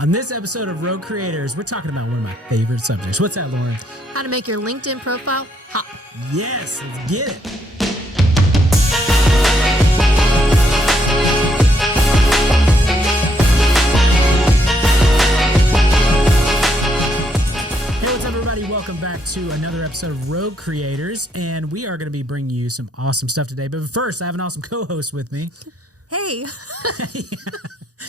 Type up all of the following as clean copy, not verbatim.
On this episode of Rogue Creators, we're talking about one of my favorite subjects. What's that, Lauren? How to make your LinkedIn profile hot. Yes, let's get it. Hey, what's up, everybody? Welcome back to another episode of Rogue Creators, and we are going to be bringing you some awesome stuff today. But first, I have an awesome co-host with me. Hey,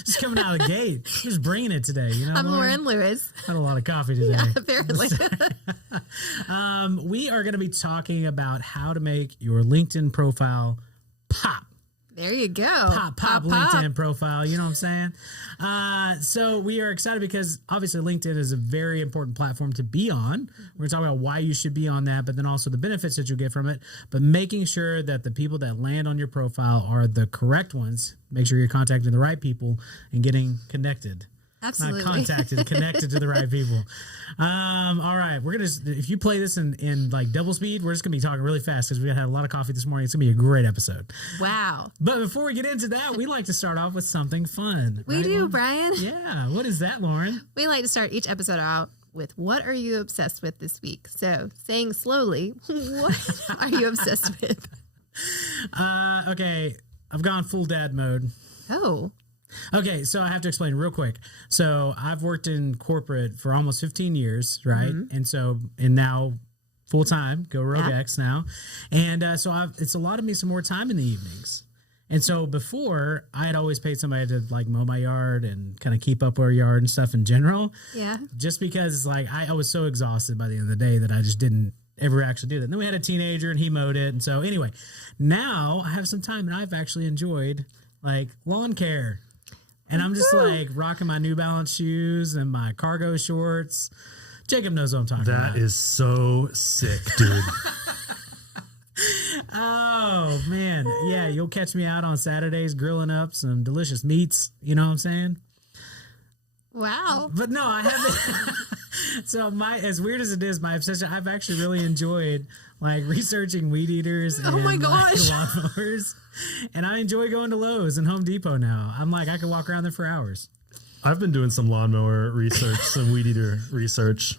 Just coming out of the gate, just bringing it today. You know, I'm Lauren Lewis. Had a lot of coffee today. Yeah, apparently. We are going to be talking about how to make your LinkedIn profile pop. There you go. Pop LinkedIn profile. You know what I'm saying? So we are excited because obviously LinkedIn is a very important platform to be on. We're going to talk about why you should be on that, but then also the benefits that you get from it. But making sure that the people that land on your profile are the correct ones. Make sure you're contacting the right people and getting connected. Absolutely. Not contacted, connected to the right people. All right. We're going to, if you play this in like double speed, we're just going to be talking really fast because we had a lot of coffee this morning. It's going to be a great episode. Wow. But before we get into that, we like to start off with something fun. We right, do, Lauren? Brian. Yeah. What is that, Lauren? We like to start each episode out with what are you obsessed with this week? So saying slowly, what are you obsessed with? Okay. I've gone full dad mode. Oh. Okay, so I have to explain real quick. So I've worked in corporate for almost 15 years, right? Mm-hmm. And now full time, go Rogue X now. And it's allotted me some more time in the evenings. And so before, I had always paid somebody to like mow my yard and kind of keep up our yard and stuff in general. Yeah. Just because like I was so exhausted by the end of the day that I just didn't ever actually do that. And then we had a teenager and he mowed it. And so anyway, now I have some time and I've actually enjoyed like lawn care. And I'm just like rocking my New Balance shoes and my cargo shorts. Jacob knows what I'm talking about. That is so sick, dude. Oh, man. Yeah, you'll catch me out on Saturdays grilling up some delicious meats. You know what I'm saying? Wow. But no, I haven't. So as weird as it is, my obsession, I've actually really enjoyed like researching weed eaters and my gosh. like, lawnmowers. And I enjoy going to Lowe's and Home Depot now. I'm like, I could walk around there for hours. I've been doing some lawnmower research, some weed eater research.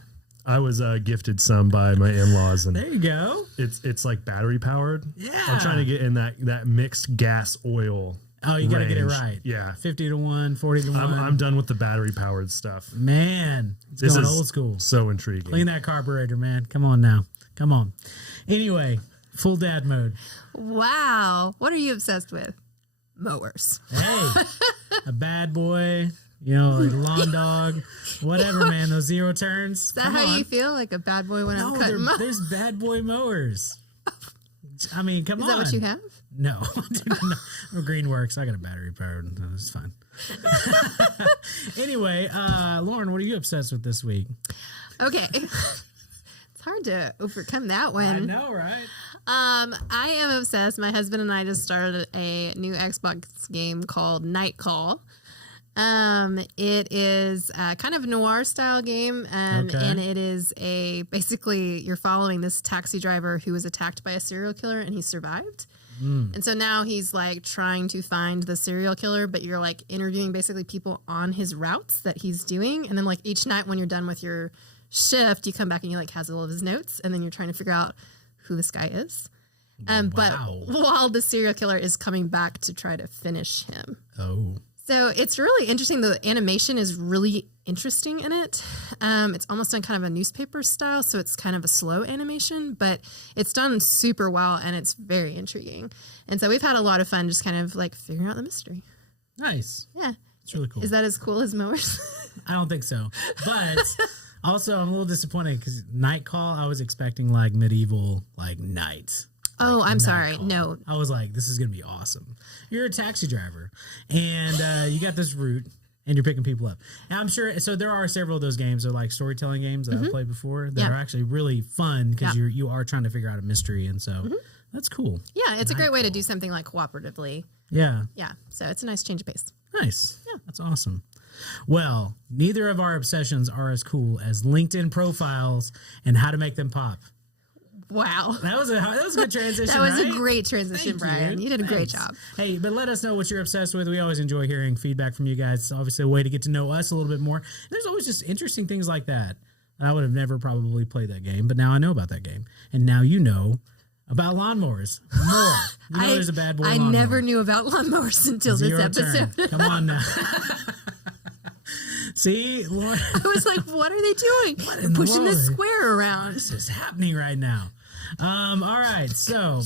I was gifted some by my in-laws, and There you go. it's like battery powered. Yeah. I'm trying to get in that mixed gas oil. Oh, you got to get it range. right. Yeah. 50 to 1, 40 to 1. I'm done with the battery powered stuff. Man, it's This going is old school. So intriguing. Clean that carburetor, man. Come on now. Come on. Anyway, full dad mode. Wow. What are you obsessed with? Mowers. Hey, a bad boy, you know, like lawn dog, whatever, man. Those zero turns. Is that how you feel? Like a bad boy when I'm No, cutting mowers? there's bad boy mowers. I mean, come on. Is that what you have? No. No. Greenworks. I got a battery powered. No, it's fine. Anyway, Lauren, what are you obsessed with this week? Okay. It's hard to overcome that one. I know, right? I am obsessed. My husband and I just started a new Xbox game called Night Call. It is kind of a noir style game, and it is basically you're following this taxi driver who was attacked by a serial killer and he survived. And so now he's like trying to find the serial killer, but you're like interviewing basically people on his routes that he's doing. And then like each night when you're done with your shift, you come back and you like has all of his notes, and then you're trying to figure out who this guy is. But while the serial killer is coming back to try to finish him. Oh. So it's really interesting. The animation is really interesting in it. It's almost done kind of a newspaper style, so it's kind of a slow animation, but it's done super well, and it's very intriguing. And so we've had a lot of fun just kind of like figuring out the mystery. Nice. Yeah. It's really cool. Is that as cool as mowers? I don't think so. But also, I'm a little disappointed because Night Call, I was expecting like medieval, like night. Oh, I'm sorry. Call. No. I was like, this is going to be awesome. You're a taxi driver and you got this route and you're picking people up. And I'm sure. So there are several of those games. They're like storytelling games that I've played before that are actually really fun because you are trying to figure out a mystery. And so that's cool. Yeah. It's a great way to do something like cooperatively. Yeah. Yeah. So it's a nice change of pace. Nice. Yeah. That's awesome. Well, neither of our obsessions are as cool as LinkedIn profiles and how to make them pop. Wow. That was a good transition. That was right? a great transition, Thank Brian. You did a great Thanks. job. Hey, but let us know what you're obsessed with. We always enjoy hearing feedback from you guys. It's obviously a way to get to know us a little bit more. There's always just interesting things like that. I would have never probably played that game, but now I know about that game. And now you know about lawnmowers more. You know there's a bad boy I lawnmower. never knew about lawnmowers until Zero this episode. turn. Come on now. See? I was like, what are they doing? They're in the pushing this world? square around. This is happening right now. All right, so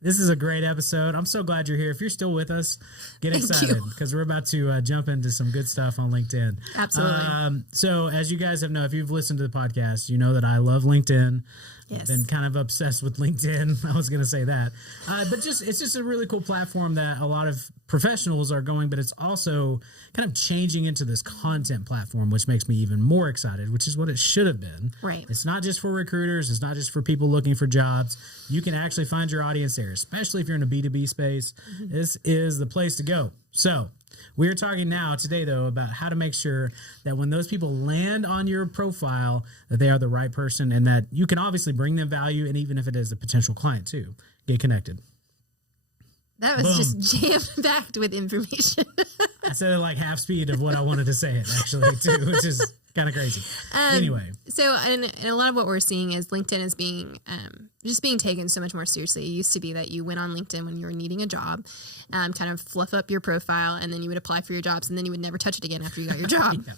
this is a great episode. I'm so glad you're here. If you're still with us, get Thank excited you. because we're about to jump into some good stuff on LinkedIn. Absolutely. So as you guys have know, if you've listened to the podcast, you know that I love LinkedIn. Yes. Been kind of obsessed with LinkedIn. I was going to say that, but it's just a really cool platform that a lot of professionals are going, but it's also kind of changing into this content platform, which makes me even more excited, which is what it should have been. Right. It's not just for recruiters. It's not just for people looking for jobs. You can actually find your audience there, especially if you're in a B2B space. Mm-hmm. This is the place to go. So we are talking now today, though, about how to make sure that when those people land on your profile, that they are the right person and that you can obviously bring them value. And even if it is a potential client too, get connected. That was Boom. just jam-packed with information. I said it like half speed of what I wanted to say it actually too, which is kind of crazy. Anyway. So, and a lot of what we're seeing is LinkedIn is being just being taken so much more seriously. It used to be that you went on LinkedIn when you were needing a job, kind of fluff up your profile, and then you would apply for your jobs, and then you would never touch it again after you got your job. Yeah,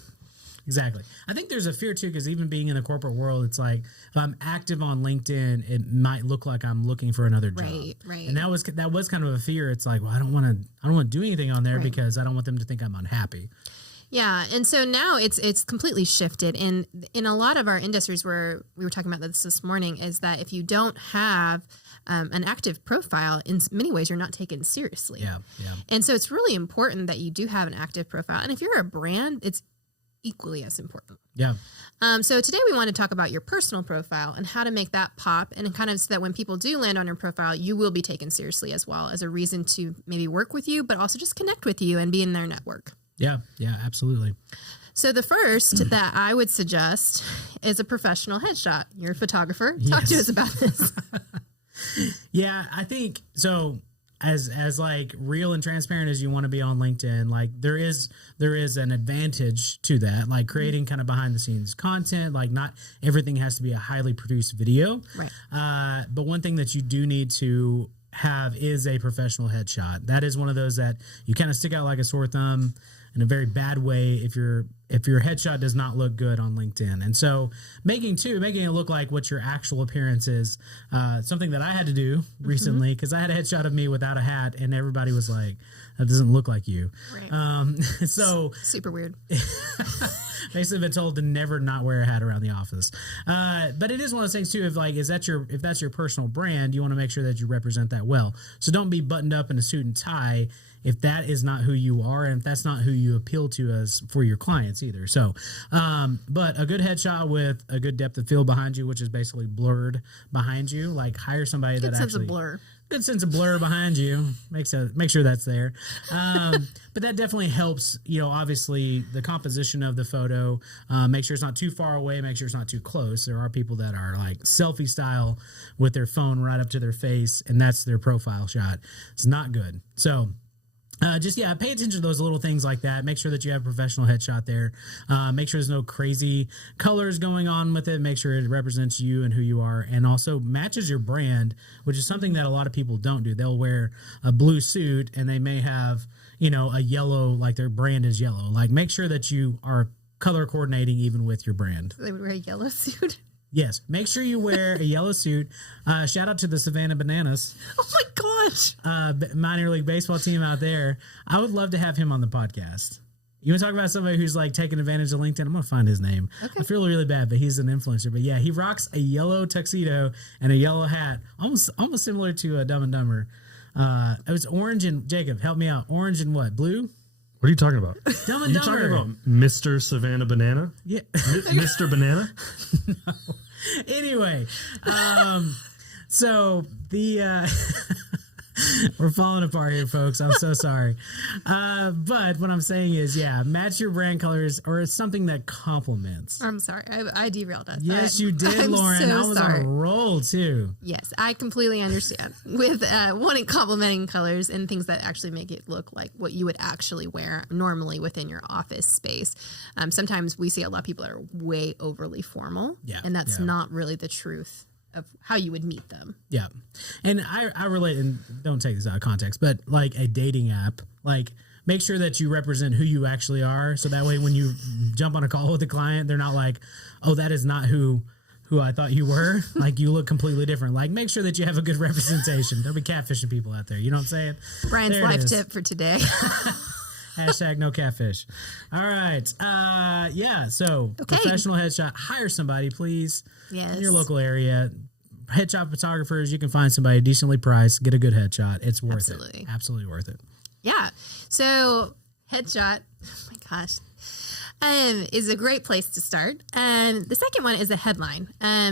exactly. I think there's a fear too, because even being in the corporate world, it's like if I'm active on LinkedIn, it might look like I'm looking for another job. Right. And that was kind of a fear. It's like, well, I don't want to do anything on there Right. because I don't want them to think I'm unhappy. Yeah, and so now it's completely shifted. And in a lot of our industries, where we were talking about this morning, is that if you don't have an active profile, in many ways, you're not taken seriously. Yeah. And so it's really important that you do have an active profile. And if you're a brand, it's equally as important. Yeah. So today we want to talk about your personal profile and how to make that pop, and kind of so that when people do land on your profile, you will be taken seriously as well as a reason to maybe work with you, but also just connect with you and be in their network. Yeah, absolutely. So the first that I would suggest is a professional headshot. You're a photographer. Talk to Yes. us about this. Yeah, I think so. As like real and transparent as you want to be on LinkedIn, like there is an advantage to that, like creating kind of behind the scenes content. Like not everything has to be a highly produced video, Right. but one thing that you do need to have is a professional headshot. That is one of those that you kind of stick out like a sore thumb in a very bad way if your headshot does not look good on LinkedIn. And so making it look like what your actual appearance is, something that I had to do recently because I had a headshot of me without a hat and everybody was like, that doesn't look like you. Right. So Super weird. basically been told to never not wear a hat around the office. But it is one of those things too, if that's your personal brand, you want to make sure that you represent that well. So don't be buttoned up in a suit and tie if that is not who you are and if that's not who you appeal to as for your clients either. So, but a good headshot with a good depth of field behind you, which is basically blurred behind you, like hire somebody Good that sense actually of blur. good sense of blur behind you. Make sure that's there. But that definitely helps, obviously the composition of the photo, make sure it's not too far away, make sure it's not too close. There are people that are like selfie style with their phone right up to their face and that's their profile shot. It's not good. So pay attention to those little things like that. Make sure that you have a professional headshot there. Make sure there's no crazy colors going on with it. Make sure it represents you and who you are and also matches your brand, which is something that a lot of people don't do. They'll wear a blue suit and they may have, a yellow, like their brand is yellow. Like make sure that you are color coordinating even with your brand. They would wear a yellow suit. Yes. Make sure you wear a yellow suit. Shout out to the Savannah Bananas. Oh my gosh. Minor league baseball team out there. I would love to have him on the podcast. You want to talk about somebody who's like taking advantage of LinkedIn? I'm going to find his name. Okay. I feel really bad, but he's an influencer. But yeah, he rocks a yellow tuxedo and a yellow hat, almost similar to Dumb and Dumber. It was orange and Jacob, help me out. Orange and what? Blue? What are you talking about? Dumb Are and you Dumber. talking about Mr. Savannah Banana? Yeah. Mr. Banana? Anyway, so the We're falling apart here, folks. I'm so sorry. But what I'm saying is, yeah, match your brand colors or it's something that complements. I'm sorry. I derailed us. Yes, you did, I'm Lauren. so I was sorry. on a roll, too. Yes, I completely understand with wanting complementing colors and things that actually make it look like what you would actually wear normally within your office space. Sometimes we see a lot of people that are way overly formal, and that's not really the truth of how you would meet them. Yeah. And I relate, and don't take this out of context, but like a dating app, like make sure that you represent who you actually are. So that way, when you jump on a call with a client, they're not like, oh, that is not who I thought you were. Like you look completely different. Like make sure that you have a good representation. There'll be catfishing people out there. You know what I'm saying? Brian's There it life is. tip for today. Hashtag no catfish. All right. Yeah. So Okay. professional headshot, hire somebody, please. Yes. In your local area. Headshot photographers, you can find somebody decently priced, get a good headshot. It's worth Absolutely. it. Absolutely worth it. Yeah. So headshot, oh my gosh, is a great place to start. The second one is a headline.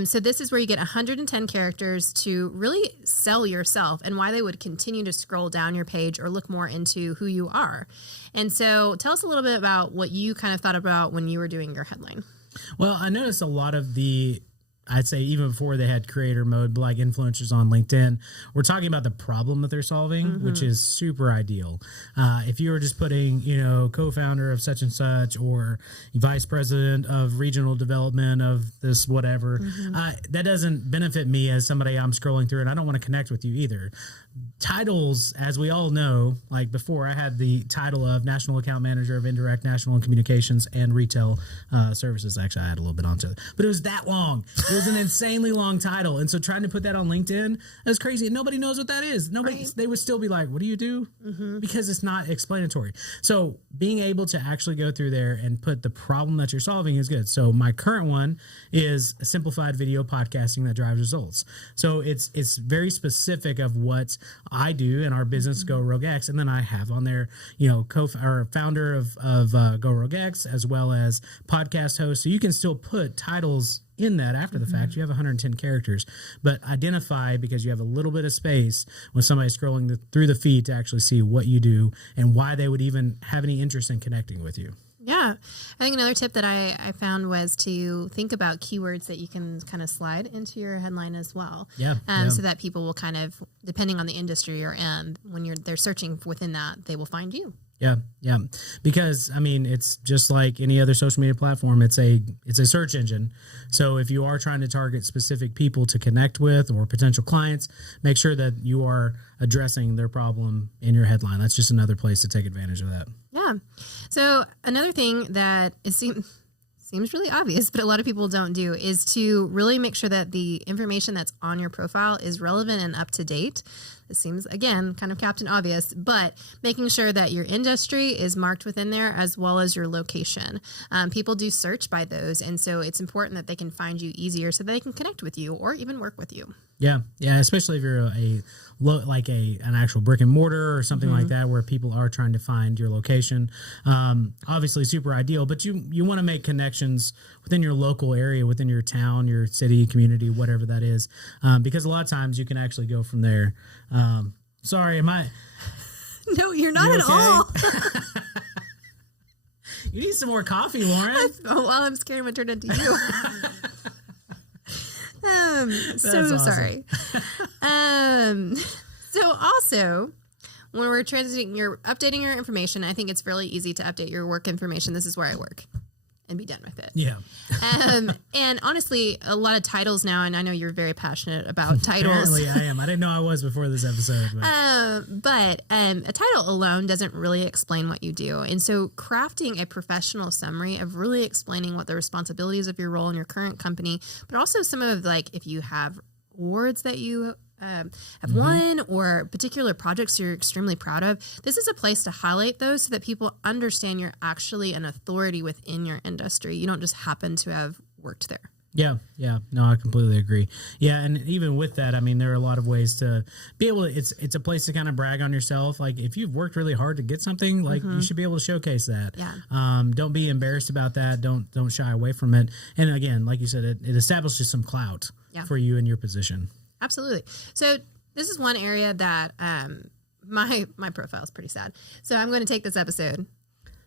So this is where you get 110 characters to really sell yourself and why they would continue to scroll down your page or look more into who you are. And so tell us a little bit about what you kind of thought about when you were doing your headline. Well, I noticed a lot of I'd say even before they had creator mode, like influencers on LinkedIn, we're talking about the problem that they're solving, which is super ideal. If you were just putting, co-founder of such and such or vice president of regional development of this whatever, that doesn't benefit me as somebody I'm scrolling through, and I don't want to connect with you either. Titles, as we all know, like before I had the title of National Account Manager of Indirect National and Communications and Retail Services. Actually, I had a little bit onto it, but it was that long. It was an insanely long title. And so trying to put that on LinkedIn is crazy. And nobody knows what that is. They would still be like, what do you do? Because it's not explanatory. So being able to actually go through there and put the problem that you're solving is good. So my current one is a simplified video podcasting that drives results. So it's very specific of what I do in our business, Go Rogue X. And then I have on there, founder of Go Rogue X, as well as podcast host. So you can still put titles in that after the fact. You have 110 characters, but identify, because you have a little bit of space when somebody's scrolling through the feed, to actually see what you do and why they would even have any interest in connecting with you. Yeah. I think another tip that I found was to think about keywords that you can kind of slide into your headline as well. Yeah. So that people will kind of, depending on the industry you're in, when they're searching within that, they will find you. Yeah. Because it's just like any other social media platform. It's a search engine. So if you are trying to target specific people to connect with or potential clients, make sure that you are addressing their problem in your headline. That's just another place to take advantage of that. Yeah. So another thing that seems really obvious, but a lot of people don't do, is to really make sure that the information that's on your profile is relevant and up to date. It seems, again, kind of Captain Obvious, but making sure that your industry is marked within there as well as your location. People do search by those, and so it's important that they can find you easier so they can connect with you or even work with you. Yeah, especially if you're an actual brick and mortar or something like that, where people are trying to find your location. Obviously, super ideal, but you want to make connections within your local area, within your town, your city, community, whatever that is, because a lot of times you can actually go from there. Sorry, am I? No, you're not You at okay? all. You need some more coffee, Lauren. Well, I'm scared I'm going to turn into you. So awesome. sorry. So also, when we're updating your information, I think it's really easy to update your work information. This is where I work, and be done with it. Yeah. And honestly, a lot of titles now, and I know you're very passionate about titles. Apparently I am. I didn't know I was before this episode. But a title alone doesn't really explain what you do. And so crafting a professional summary of really explaining what the responsibilities of your role in your current company, but also some of, like, if you have awards that you have won or particular projects you're extremely proud of, this is a place to highlight those so that people understand you're actually an authority within your industry. You don't just happen to have worked there. Yeah. No, I completely agree. Yeah, and even with that, there are a lot of ways to be able to, it's a place to kind of brag on yourself. Like, if you've worked really hard to get something, like, you should be able to showcase that. Yeah. Don't be embarrassed about that. Don't shy away from it. And again, like you said, it establishes some clout for you in your position. Absolutely. So This is one area that my profile is pretty sad. So I'm going to take this episode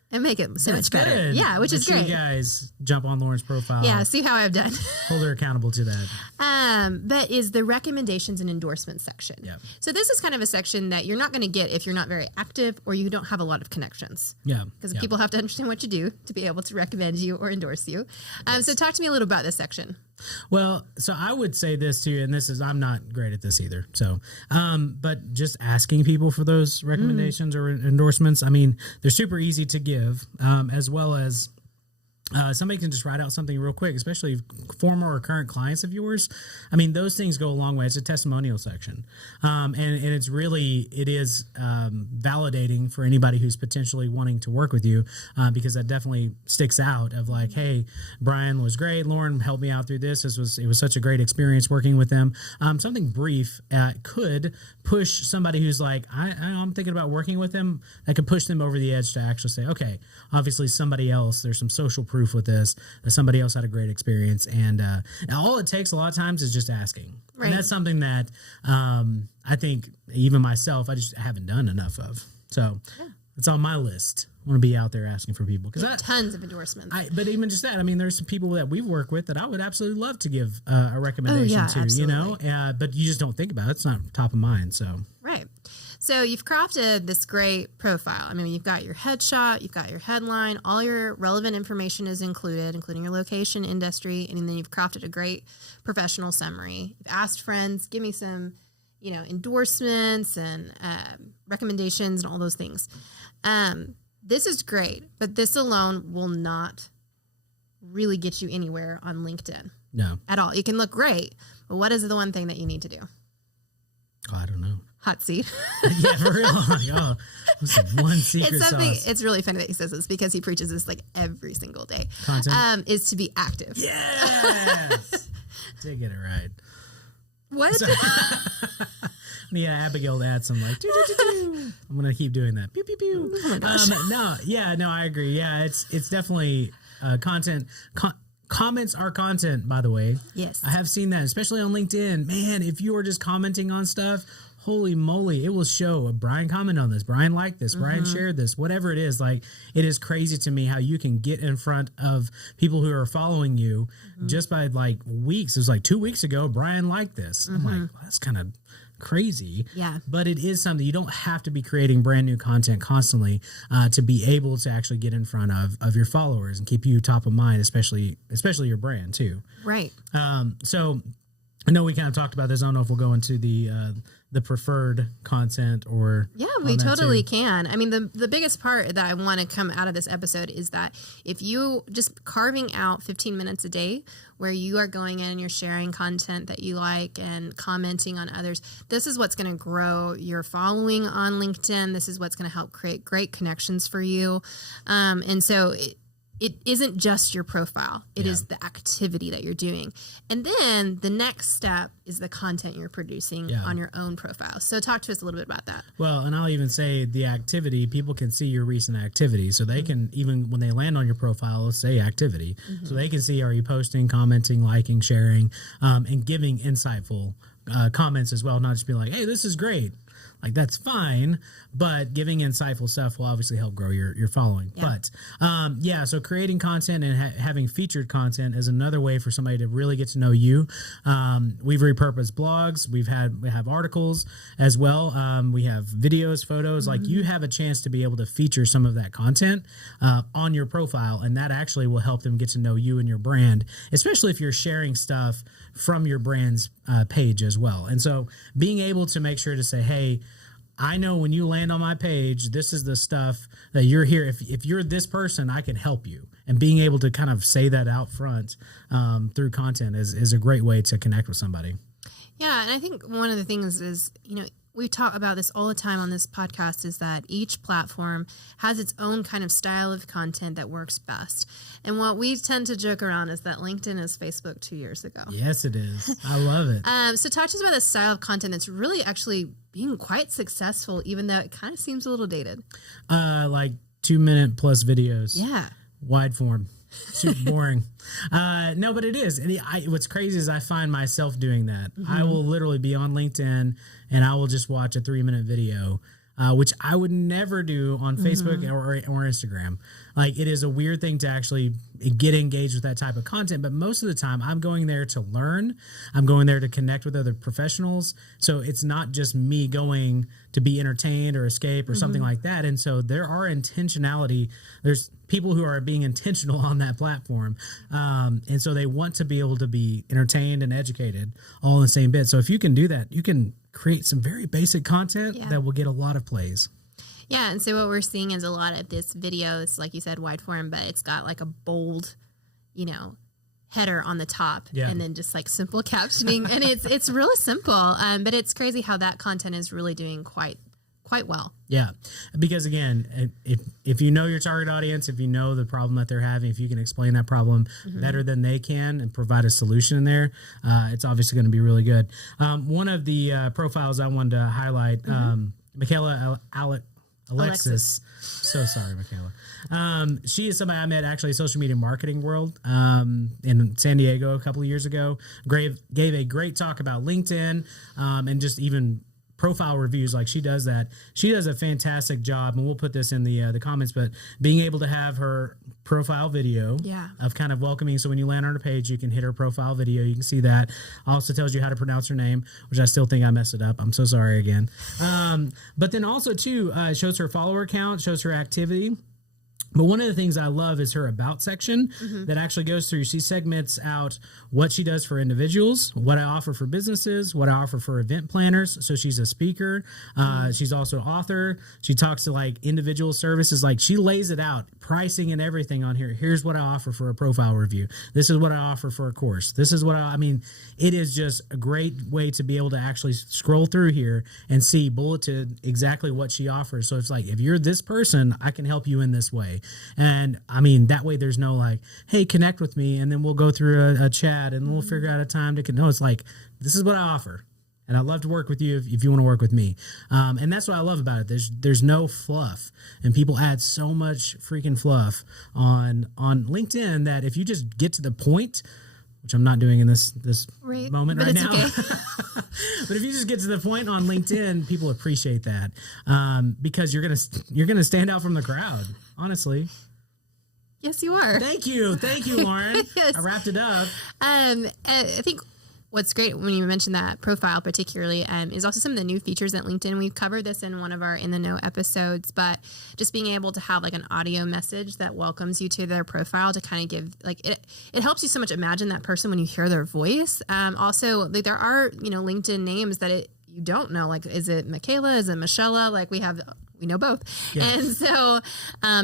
and make it so much better. Good. Yeah, which Make is sure great. You guys jump on Lauren's profile. Yeah, see how I've done. Hold her accountable to that. But is the recommendations and endorsements section. Yeah. So this is kind of a section that you're not going to get if you're not very active or you don't have a lot of connections. Yeah. Because people have to understand what you do to be able to recommend you or endorse you. So talk to me a little about this section. Well, so I would say this too, and I'm not great at this either. So, but just asking people for those recommendations or endorsements, I mean, they're super easy to give, as well as somebody can just write out something real quick, especially former or current clients of yours. I mean, those things go a long way. It's a testimonial section. And it is validating for anybody who's potentially wanting to work with you, because that definitely sticks out of like, hey, Brian was great. Lauren helped me out through this. It was such a great experience working with them. Something brief could push somebody who's like, I'm thinking about working with them. That could push them over the edge to actually say, okay, obviously somebody else, there's some social proof with this, that somebody else had a great experience. And all it takes a lot of times is just asking. Right. And that's something that I think even myself, I just haven't done enough of. So it's on my list. I want to be out there asking for people. Tons of endorsements. But even just that, I mean, there's some people that we've worked with that I would absolutely love to give a recommendation to, absolutely. but you just don't think about it. It's not top of mind. So Right. So you've crafted this great profile. I mean, you've got your headshot, you've got your headline, all your relevant information is included, including your location, industry, and then you've crafted a great professional summary. You've asked friends, give me some, endorsements and recommendations and all those things. This is great, but this alone will not really get you anywhere on LinkedIn. No. At all. It can look great, but what is the one thing that you need to do? Oh, I don't know. Hot seat. Yeah, for real. What's the one secret sauce? It's really funny that he says this because he preaches this like every single day. Content? Is to be active. Yes. Did get it right. What? Yeah, Abigail to add some like, I'm going to keep doing that. Pew, pew, pew. Oh my gosh. No, I agree. Yeah, it's definitely content. Comments are content, by the way. Yes. I have seen that, especially on LinkedIn. Man, if you are just commenting on stuff, holy moly, it will show. Brian commented on this. Brian liked this. Brian shared this. Whatever it is, like, it is crazy to me how you can get in front of people who are following you just by like weeks. It was like 2 weeks ago, Brian liked this. I'm like, well, that's kind of crazy. Yeah. But it is something. You don't have to be creating brand new content constantly to be able to actually get in front of your followers and keep you top of mind, especially your brand too. Right. So I know we kind of talked about this. I don't know if we'll go into the preferred content or we totally can. I mean, the biggest part that I want to come out of this episode is that if you just carving out 15 minutes a day where you are going in and you're sharing content that you like and commenting on others, this is what's going to grow your following on LinkedIn. This is what's going to help create great connections for you. And so it isn't just your profile. It is the activity that you're doing. And then the next step is the content you're producing on your own profile. So talk to us a little bit about that. Well, and I'll even say the activity, people can see your recent activity. So they can, even when they land on your profile, let's say activity. So they can see, are you posting, commenting, liking, sharing, and giving insightful comments as well. Not just be like, hey, this is great. Like, that's fine, but giving insightful stuff will obviously help grow your following. Yeah. But so creating content and having featured content is another way for somebody to really get to know you. We've repurposed blogs. We have articles as well. We have videos, photos. Like, you have a chance to be able to feature some of that content on your profile, and that actually will help them get to know you and your brand, especially if you're sharing stuff from your brand's page as well. And so being able to make sure to say, hey, I know when you land on my page, this is the stuff that you're here. If you're this person, I can help you. And being able to kind of say that out front through content is a great way to connect with somebody. Yeah, and I think one of the things is, we talk about this all the time on this podcast, is that each platform has its own kind of style of content that works best. And what we tend to joke around is that LinkedIn is Facebook 2 years ago. Yes, it is. I love it. So talk to us about the style of content that's really actually being quite successful, even though it kind of seems a little dated. Like 2 minute plus videos. Yeah. Wide form. super boring. No, but it is. And what's crazy is I find myself doing that. I will literally be on LinkedIn and I will just watch a 3-minute video, which I would never do on Facebook or Instagram. Like, it is a weird thing to actually get engaged with that type of content. But most of the time, I'm going there to learn. I'm going there to connect with other professionals. So it's not just me going to be entertained or escape or something like that. And so there are intentionality. There's people who are being intentional on that platform. And so they want to be able to be entertained and educated all in the same bit. So if you can do that, you can create some very basic content that will get a lot of plays. Yeah, and so what we're seeing is a lot of this video. It's like you said, wide form, but it's got like a bold, header on the top, and then just like simple captioning, and it's really simple. But it's crazy how that content is really doing quite well. Yeah, because again, if you know your target audience, if you know the problem that they're having, if you can explain that problem better than they can and provide a solution in there, it's obviously going to be really good. One of the profiles I wanted to highlight, Michaela Alexis. So sorry, Michaela. She is somebody I met actually social media marketing world in San Diego a couple of years ago. Gave a great talk about LinkedIn and just even profile reviews. Like, she does that. She does a fantastic job, and we'll put this in the comments, but being able to have her profile video of kind of welcoming. So when you land on her page, you can hit her profile video. You can see that. Also tells you how to pronounce her name, which I still think I messed it up. I'm so sorry again. But then also too, shows her follower count, shows her activity. But one of the things I love is her about section that actually goes through. She segments out what she does for individuals, what I offer for businesses, what I offer for event planners. So she's a speaker. She's also an author. She talks to like individual services. Like, she lays it out, pricing and everything on here. Here's what I offer for a profile review. This is what I offer for a course. This is what I mean, it is just a great way to be able to actually scroll through here and see bulleted exactly what she offers. So it's like, if you're this person, I can help you in this way. And I mean, that way there's no like, hey, connect with me, and then we'll go through a chat and we'll figure out a time to no, it's like, this is what I offer. And I'd love to work with you if you want to work with me. And that's what I love about it. There's no fluff, and people add so much freaking fluff on LinkedIn that if you just get to the point, which I'm not doing in this moment right now. Okay. But if you just get to the point on LinkedIn, people appreciate that because you're gonna stand out from the crowd. Honestly. Yes, you are. Thank you, Lauren. Yes. I wrapped it up. I think what's great when you mentioned that profile particularly is also some of the new features at LinkedIn. We've covered this in one of our In the Know episodes, but just being able to have like an audio message that welcomes you to their profile to kind of give like it helps you so much imagine that person when you hear their voice. Also, like, there are LinkedIn names that you don't know, like, is it Michaela, is it Michelle? Like, we know both. Yeah. And so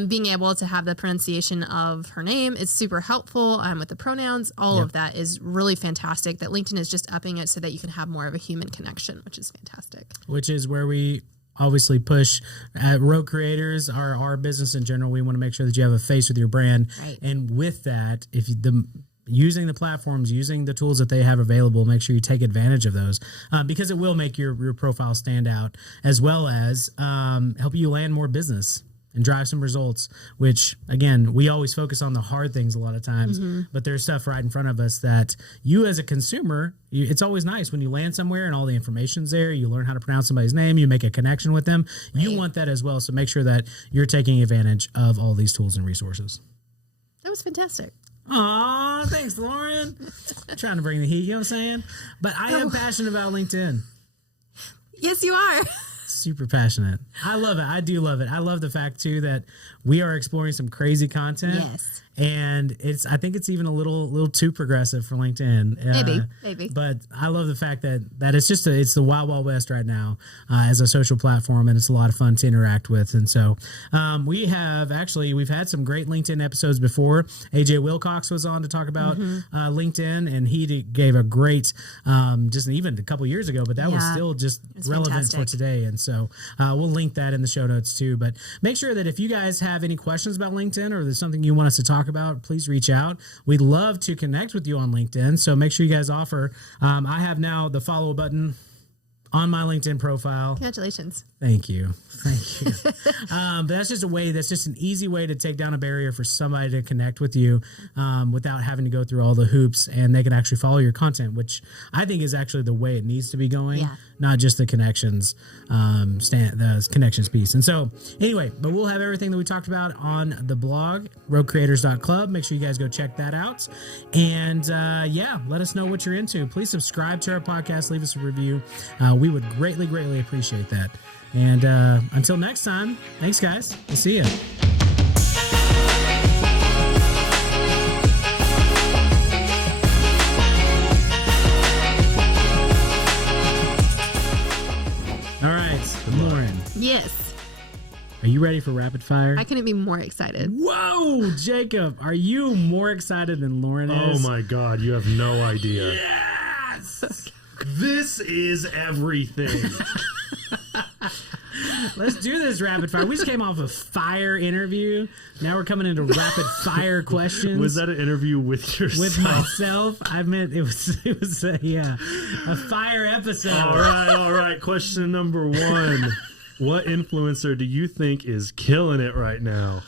being able to have the pronunciation of her name is super helpful with the pronouns. All of that is really fantastic, that LinkedIn is just upping it so that you can have more of a human connection, which is fantastic. Which is where we obviously push at Rogue Creators, our business in general. We want to make sure that you have a face with your brand. Right. And with that, using the platforms, using the tools that they have available, make sure you take advantage of those because it will make your profile stand out, as well as help you land more business and drive some results, which, again, we always focus on the hard things a lot of times, but there's stuff right in front of us that you as a consumer, it's always nice when you land somewhere and all the information's there, you learn how to pronounce somebody's name, you make a connection with them. Right. You want that as well, so make sure that you're taking advantage of all these tools and resources. That was fantastic. Aw, thanks, Lauren. I'm trying to bring the heat, you know what I'm saying? But I am passionate about LinkedIn. Yes, you are. Super passionate. I love it. I do love it. I love the fact, too, that we are exploring some crazy content. Yes. And I think it's even a little too progressive for LinkedIn. Maybe. But I love the fact that it's just it's the wild, wild west right now as a social platform, and it's a lot of fun to interact with. And so we've had some great LinkedIn episodes before. AJ Wilcox was on to talk about LinkedIn, and he gave a great, just even a couple years ago, but that was still just relevant for today. And so we'll link that in the show notes too. But make sure that if you guys have any questions about LinkedIn, or there's something you want us to talk about, please reach out. We'd love to connect with you on LinkedIn, so make sure you guys offer. I have now the follow button on my LinkedIn profile. Congratulations. Thank you. But that's just an easy way to take down a barrier for somebody to connect with you without having to go through all the hoops, and they can actually follow your content, which I think is actually the way it needs to be going, not just the connections, the connections piece. And so anyway, but we'll have everything that we talked about on the blog, roguecreators.club. Make sure you guys go check that out. And let us know what you're into. Please subscribe to our podcast, leave us a review. We would greatly, greatly appreciate that. And until next time, thanks, guys. We'll see you. All right, Lauren. Yes. Are you ready for rapid fire? I couldn't be more excited. Whoa, Jacob, are you more excited than Lauren is? Oh my God, you have no idea. Yes! This is everything. Let's do this rapid fire. We just came off a fire interview. Now we're coming into rapid fire questions. Was that an interview with yourself? With myself? I meant it was a fire episode. All right. Question number 1. What influencer do you think is killing it right now?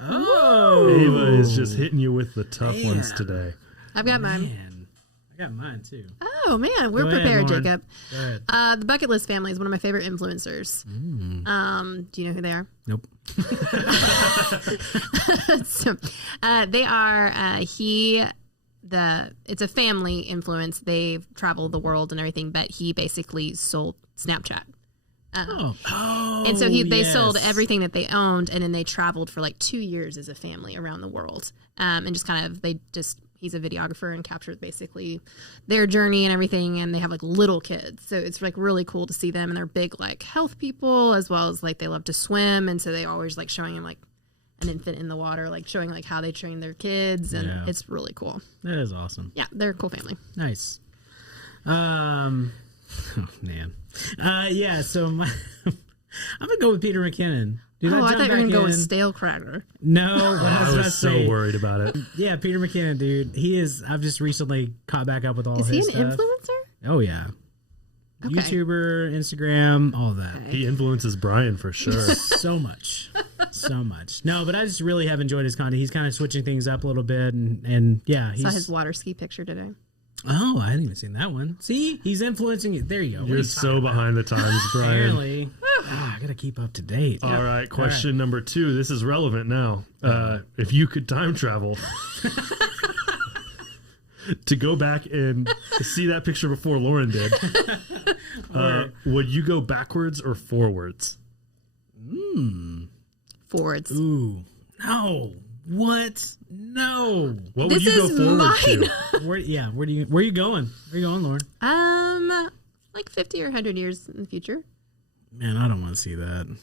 Oh. Ava is just hitting you with the tough ones today. I've got mine. Man, I got mine too. Oh man, we're Go ahead, prepared, Lauren. Jacob. Go ahead. The Bucket List family is one of my favorite influencers. Do you know who they are? Nope. So, they are it's a family influence. They've traveled the world and everything, but he basically sold Snapchat. And so they sold everything that they owned, and then they traveled for like 2 years as a family around the world. And he's a videographer and captured basically their journey and everything. And they have like little kids. So it's like really cool to see them. And they're big like health people, as well as like they love to swim. And so they always like showing them like an infant in the water, like showing like how they train their kids. And it's really cool. That is awesome. Yeah, they're a cool family. Nice. Oh man. So I'm gonna go with Peter McKinnon. Dude, I thought you were going to go with in. Stale Cracker. No, I was so worried about it. Yeah, Peter McKinnon, dude. I've just recently caught back up with all Is his he stuff. an influencer? Oh, yeah. Okay. YouTuber, Instagram, all that. He influences Brian for sure. So much. No, but I just really have enjoyed his content. He's kind of switching things up a little bit. And yeah. Saw his water ski picture today. Oh, I hadn't even seen that one. See? He's influencing it. There you go. You're so behind the times, Brian. Apparently. I got to keep up to date. All right, question number 2. This is relevant now. If you could time travel to go back and see that picture before Lauren did, would you go backwards or forwards? Forwards. Ooh. No. What? No. What would you go forward to? Where are you going? Where are you going, Lauren? Like 50 or 100 years in the future. Man, I don't want to see that.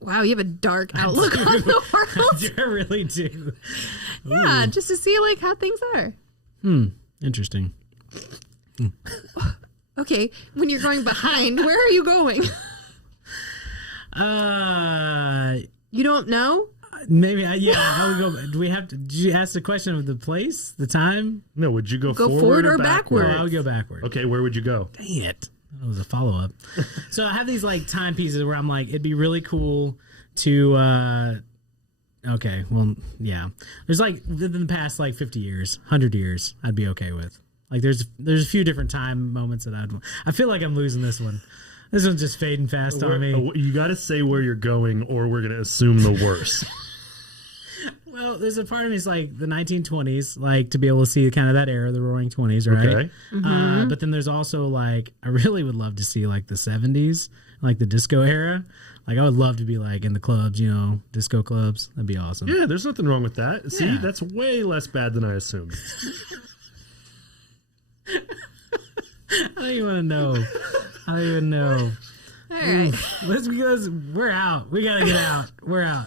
Wow, you have a dark outlook on the world. I really do. Yeah, just to see like how things are. Interesting. Okay, when you're going behind, where are you going? You don't know? Maybe. I would go. Do we have to? Did you ask the question of the place, the time? No. Would you go forward or Oh, backward? I would go backward. Okay, where would you go? Dang it. That was a follow up. So I have these like timepieces where I'm like, it'd be really cool to. Okay, well, yeah. There's like within the past like 50 years, 100 years, I'd be okay with. Like there's a few different time moments that I feel like I'm losing this one. This one's just fading fast on me. You got to say where you're going, or we're gonna assume the worst. Well, there's a part of me is like the 1920s, like to be able to see kind of that era, the Roaring 20s, right? Okay. But then there's also like I really would love to see like the 70s, like the disco era. Like I would love to be like in the clubs, disco clubs. That'd be awesome. Yeah, there's nothing wrong with that. See, Yeah. that's way less bad than I assumed. I don't even want to know. I don't even know. All right. Let's because we're out. We gotta get out. We're out.